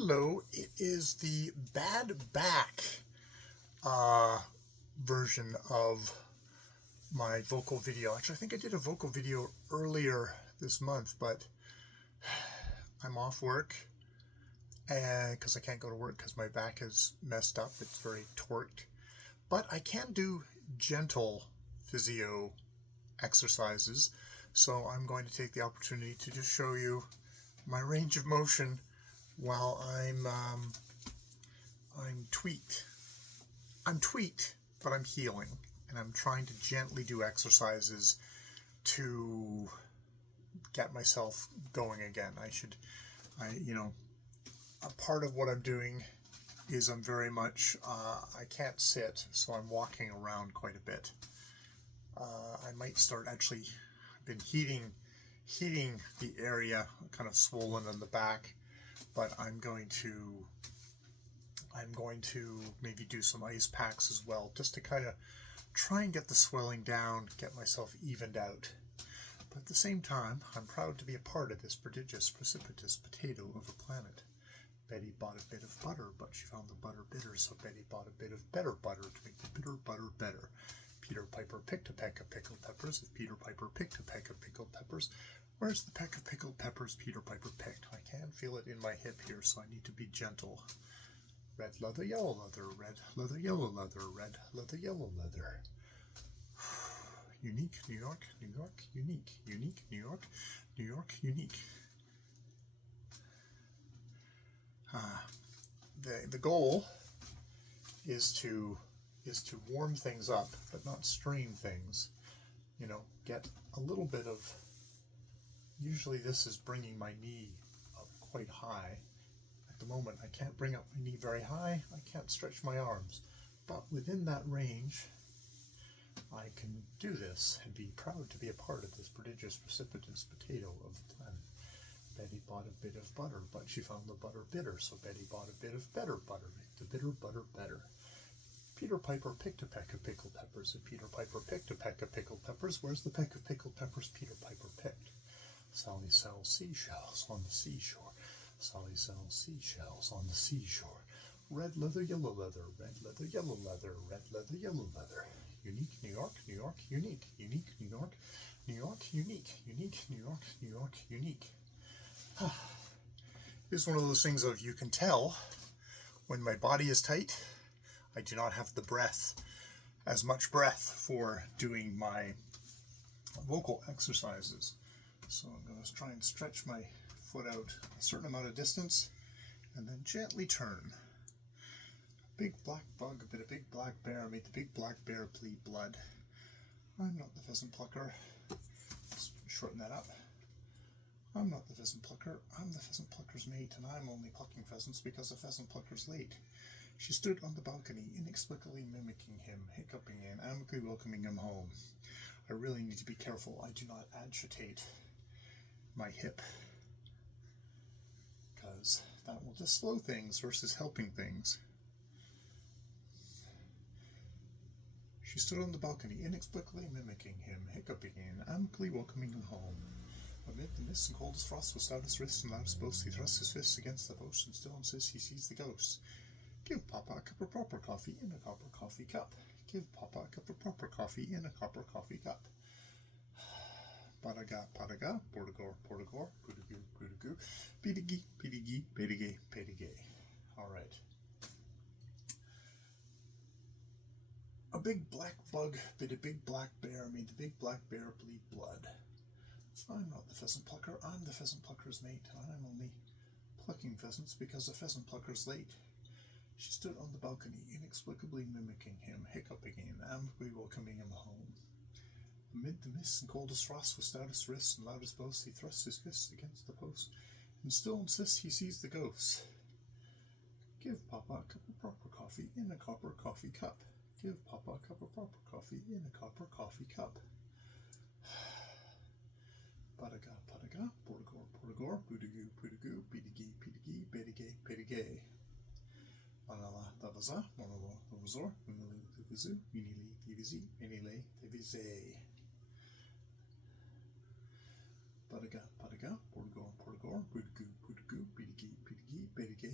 Hello, it is the bad back version of my vocal video. Actually, I think I did a vocal video earlier this month, but I'm off work and because I can't go to work because my back is messed up. It's very torqued. But I can do gentle physio exercises, so I'm going to take the opportunity to just show you my range of motion while I'm tweaked. I'm tweaked, but I'm healing, and I'm trying to gently do exercises to get myself going again. A part of what I'm doing is I'm very much, I can't sit, so I'm walking around quite a bit. I might start actually, I've been heating the area, kind of swollen in the back, but I'm going to maybe do some ice packs as well, just to kind of try and get the swelling down, get myself evened out. But at the same time, I'm proud to be a part of this prodigious, precipitous potato of a planet. Betty bought a bit of butter, but she found the butter bitter, so Betty bought a bit of better butter to make the bitter butter better. Peter Piper picked a peck of pickled peppers. If Peter Piper picked a peck of pickled peppers, where's the peck of pickled peppers Peter Piper picked? I can feel it in my hip here, so I need to be gentle. Red leather, yellow leather, red leather, yellow leather, red leather, yellow leather. Unique, New York, New York, unique, unique, New York, New York, unique. The goal is to warm things up, but not strain things. Get a little bit of, usually this is bringing my knee up quite high. At the moment, I can't bring up my knee very high. I can't stretch my arms, but within that range, I can do this and be proud to be a part of this prodigious, precipitous potato of the planet. Betty bought a bit of butter, but she found the butter bitter, so Betty bought a bit of better butter, make the bitter butter better. Peter Piper picked a peck of pickled peppers. If Peter Piper picked a peck of pickled peppers, where's the peck of pickled peppers Peter Piper picked? Sally sells seashells on the seashore. Sally sells seashells on the seashore. Red leather, yellow leather, red leather, yellow leather, red leather, yellow leather. Unique, New York, New York, unique. Unique, New York, New York, unique. Unique, New York, New York, unique. It's one of those things of, you can tell when my body is tight, I do not have the breath, as much breath for doing my vocal exercises. So I'm going to try and stretch my foot out a certain amount of distance and then gently turn. Big black bug, a bit of big black bear, made the big black bear bleed blood. I'm not the pheasant plucker. Let's shorten that up. I'm not the pheasant plucker, I'm the pheasant plucker's mate, and I'm only plucking pheasants because the pheasant plucker's late. She stood on the balcony, inexplicably mimicking him, hiccuping and amicably welcoming him home. I really need to be careful I do not agitate my hip, because that will just slow things versus helping things. She stood on the balcony, inexplicably mimicking him, hiccuping and amicably welcoming him home. Amid the mist and coldest frost, with stoutest wrist and loudest boast, he thrusts his fists against the post and still insists he sees the ghost. Give Papa a cup of proper coffee in a copper coffee cup. Give Papa a cup of proper coffee in a copper coffee cup. Padaga, padaga, portagor, portagor, pudagoo, pudagoo, pidigi, pidigi, pedige, pedige. All right. A big black bug bit a big black bear, made the big black bear bleed blood. I'm not the pheasant plucker, I'm the pheasant plucker's mate, and I'm only plucking pheasants because the pheasant plucker's late. She stood on the balcony, inexplicably mimicking him, hiccuping and amicably welcoming him home. Amid the mist and coldest frost, with stoutest wrists and loudest boast, he thrusts his fists against the post, and still insists he sees the ghost. Give Papa a cup of proper coffee in a copper coffee cup. Give Papa a cup of proper coffee in a copper coffee cup. Padaga, padaga, portagor, portagor, pudagoo, pudagoo, pidigi, pidigi, pedige, pedige. Manala, tabaza, monolo, novazor, minili, tuvizu, minili, tivizi, minile, tivize. Padaga, padaga, portagor, portagor, pudagoo, pudagoo, pidigi, pidigi, pedige,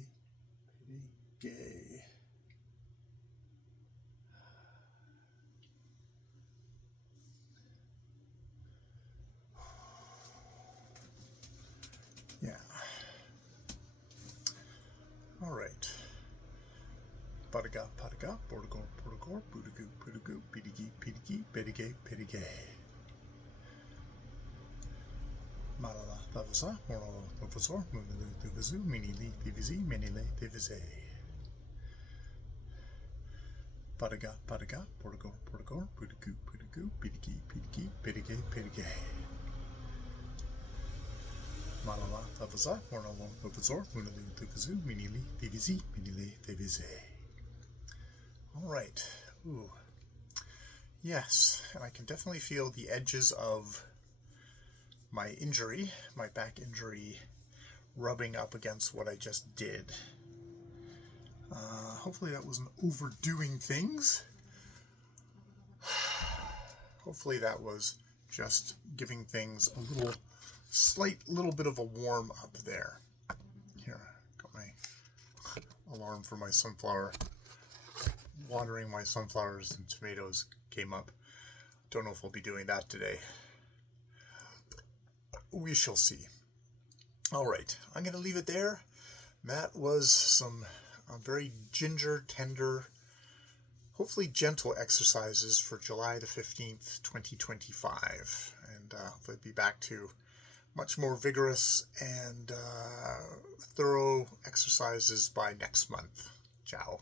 Padaga, padaga, portagor, portagor, pudagu, pudagu, pidigi, pidigi, pedige, pedige. Malala, lavasa, morolo, professor, munilu, thuvizu, minili, thivizi, minile, thivize. Padaga, padaga, portagor, portagor, pudagu, pudagu, pidigi, pidigi, pedige, pedige. Malala, lavasa, morolo, professor, munilu, thuvizu, minili, thivizi, minile, thivize. All right. Ooh. Yes, and I can definitely feel the edges of my injury, my back injury, rubbing up against what I just did. Hopefully that wasn't overdoing things. Hopefully that was just giving things a slight little bit of a warm up there. Here, got my alarm for my sunflower. Watering my sunflowers and tomatoes came up. Don't know if I'll be doing that today. We shall see. All right, I'm going to leave it there. That was some very ginger, tender, hopefully gentle exercises for July the 15th, 2025. And hopefully be back to much more vigorous and thorough exercises by next month. Ciao.